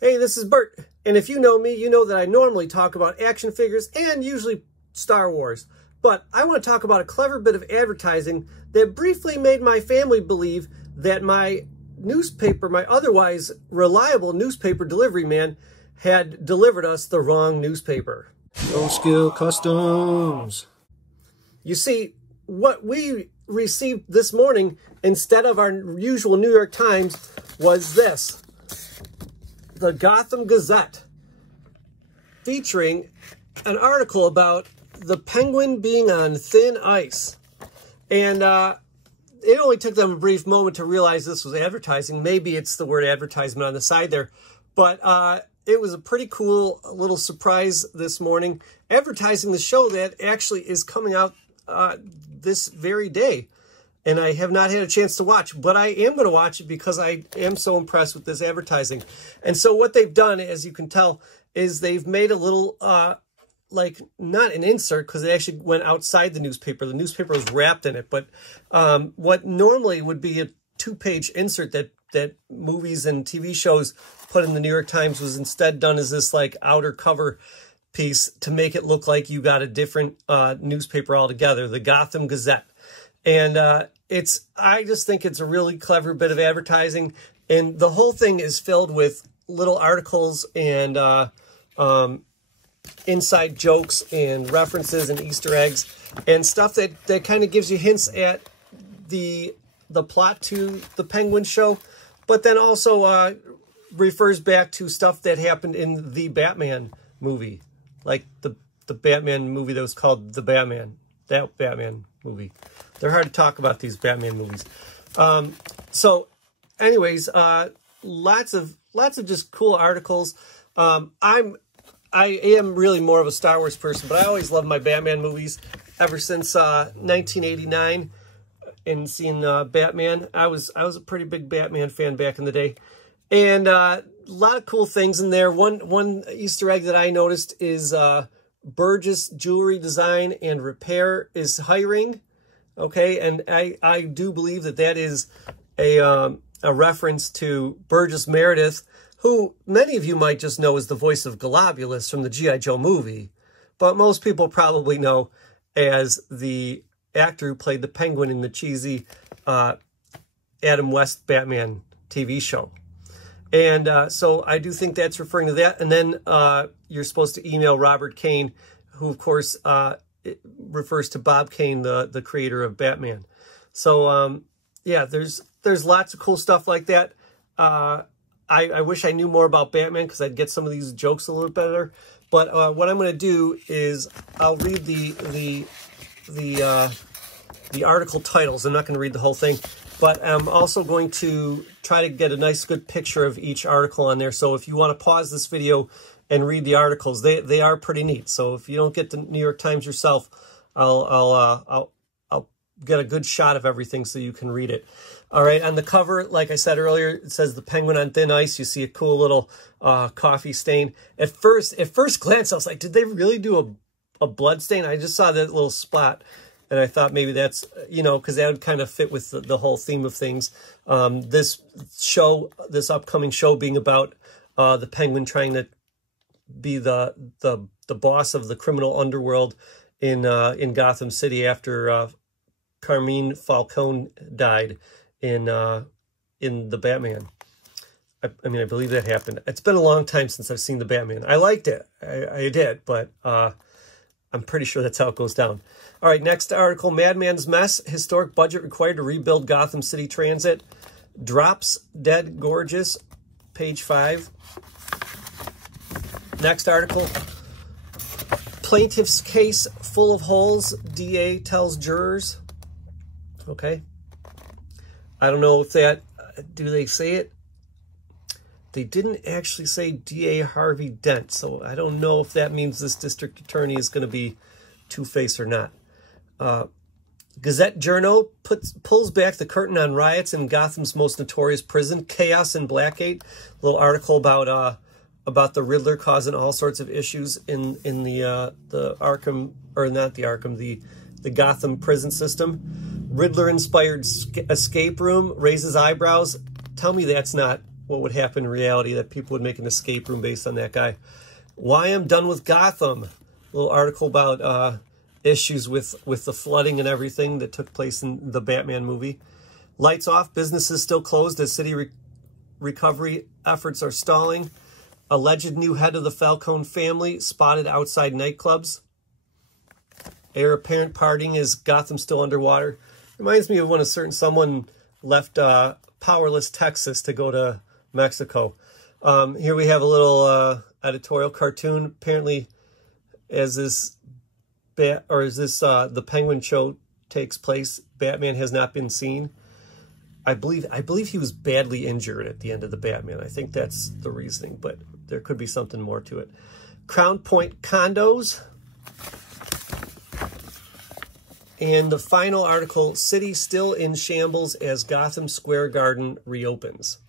Hey, this is Bert, and if you know me, you know that I normally talk about action figures and usually Star Wars. But I want to talk about a clever bit of advertising that briefly made my family believe that my newspaper, my otherwise reliable newspaper delivery man, had delivered us the wrong newspaper. No Skill Customs. You see, what we received this morning instead of our usual New York Times was this. The Gotham Gazette, featuring an article about the Penguin being on thin ice. And it only took them a brief moment to realize this was advertising. Maybe it's the word advertisement on the side there. But it was a pretty cool little surprise this morning, advertising the show that actually is coming out this very day. And I have not had a chance to watch, but I am going to watch it because I am so impressed with this advertising. And so what they've done, as you can tell, is they've made a little, like, not an insert, because it actually went outside the newspaper. The newspaper was wrapped in it. But what normally would be a two-page insert that movies and TV shows put in the New York Times was instead done as this, like, outer cover piece to make it look like you got a different newspaper altogether, the Gotham Gazette. And I just think it's a really clever bit of advertising. And the whole thing is filled with little articles and inside jokes and references and Easter eggs and stuff that kind of gives you hints at the plot to the Penguin show, but then also refers back to stuff that happened in the Batman movie, like the Batman movie that was called The Batman, that Batman movie. They're hard to talk about, these Batman movies. So anyways, lots of just cool articles. I am really more of a Star Wars person, but I always loved my Batman movies ever since 1989 and seeing Batman. I was a pretty big Batman fan back in the day. And a lot of cool things in there. One Easter egg that I noticed is Burgess Jewelry Design and Repair is hiring. Okay, and I do believe that is a reference to Burgess Meredith, who many of you might just know as the voice of Globulus from the G.I. Joe movie, but most people probably know as the actor who played the Penguin in the cheesy Adam West Batman TV show. And so I do think that's referring to that. And then you're supposed to email Robert Kane, who, of course, it refers to Bob Kane, the creator of Batman. So, yeah, there's lots of cool stuff like that. I wish I knew more about Batman because I'd get some of these jokes a little better. But what I'm going to do is I'll read the article titles. I'm not going to read the whole thing, but I'm also going to try to get a nice, good picture of each article on there. So if you want to pause this video and read the articles, they are pretty neat. So if you don't get the New York Times yourself, I'll get a good shot of everything so you can read it. All right, on the cover, like I said earlier, it says the Penguin on thin ice. You see a cool little coffee stain. At first glance, I was like, did they really do a blood stain? I just saw that little spot, and I thought maybe that's, you know, because that would kind of fit with the whole theme of things. This upcoming show being about the Penguin trying to be the boss of the criminal underworld in Gotham City after Carmine Falcone died in the Batman. I mean, I believe that happened. It's been a long time since I've seen the Batman. I liked it. I did, but I'm pretty sure that's how it goes down. All right, next article, Madman's Mess, historic budget required to rebuild Gotham City Transit. Drops Dead Gorgeous, page 5. Next article, plaintiff's case full of holes, DA tells jurors. Okay. I don't know if that, do they say it? They didn't actually say DA Harvey Dent, so I don't know if that means this district attorney is going to be Two-Face or not. Gazette Journal pulls back the curtain on riots in Gotham's most notorious prison, Chaos in Blackgate. A little article about the Riddler causing all sorts of issues in the Arkham, or not the Arkham, the Gotham prison system. Riddler-inspired escape room raises eyebrows. Tell me that's not what would happen in reality, that people would make an escape room based on that guy. Why I'm done with Gotham. A little article about issues with the flooding and everything that took place in the Batman movie. Lights off, businesses still closed as city recovery efforts are stalling. Alleged new head of the Falcone family spotted outside nightclubs. Heir apparent partying as Gotham still underwater. Reminds me of when someone left powerless Texas to go to Mexico. Here we have a little editorial cartoon. Apparently, as the Penguin show takes place, Batman has not been seen. I believe he was badly injured at the end of the Batman. I think that's the reasoning, but there could be something more to it. Crown Point condos. And the final article, city still in shambles as Gotham Square Garden reopens.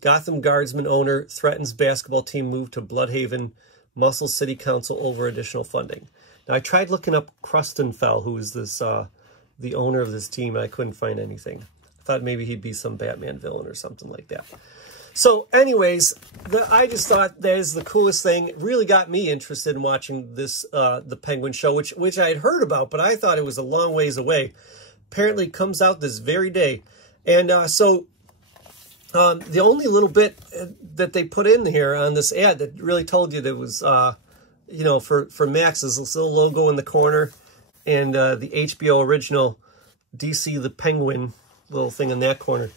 Gotham Guardsman owner threatens basketball team move to Bloodhaven, muscles city council over additional funding. Now, I tried looking up Krustenfell, who is this the owner of this team, and I couldn't find anything. I thought maybe he'd be some Batman villain or something like that. So anyways, I just thought that is the coolest thing. It really got me interested in watching this, the Penguin show, which I had heard about, but I thought it was a long ways away. Apparently it comes out this very day. And the only little bit that they put in here on this ad that really told you that was, you know, for Max is this little logo in the corner and the HBO original DC the Penguin little thing in that corner.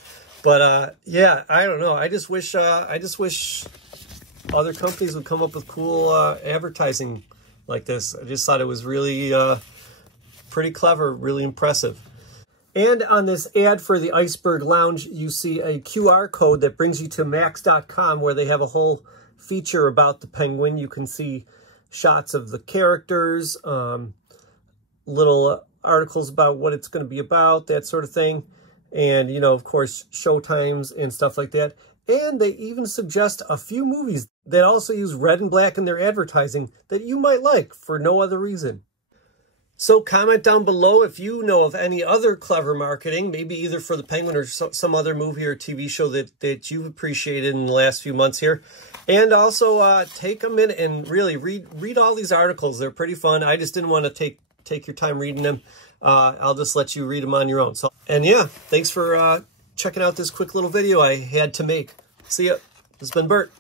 But yeah, I don't know. I just wish other companies would come up with cool advertising like this. I just thought it was really pretty clever, really impressive. And on this ad for the Iceberg Lounge, you see a QR code that brings you to max.com, where they have a whole feature about the Penguin. You can see shots of the characters, little articles about what it's going to be about, that sort of thing. And, you know, of course, showtimes and stuff like that. And they even suggest a few movies that also use red and black in their advertising that you might like for no other reason. So comment down below if you know of any other clever marketing, maybe either for the Penguin or some other movie or TV show that you've appreciated in the last few months here. And also take a minute and really read all these articles. They're pretty fun. I just didn't want to take your time reading them. I'll just let you read them on your own. So, and yeah, thanks for checking out this quick little video I had to make. See ya. This has been Bert.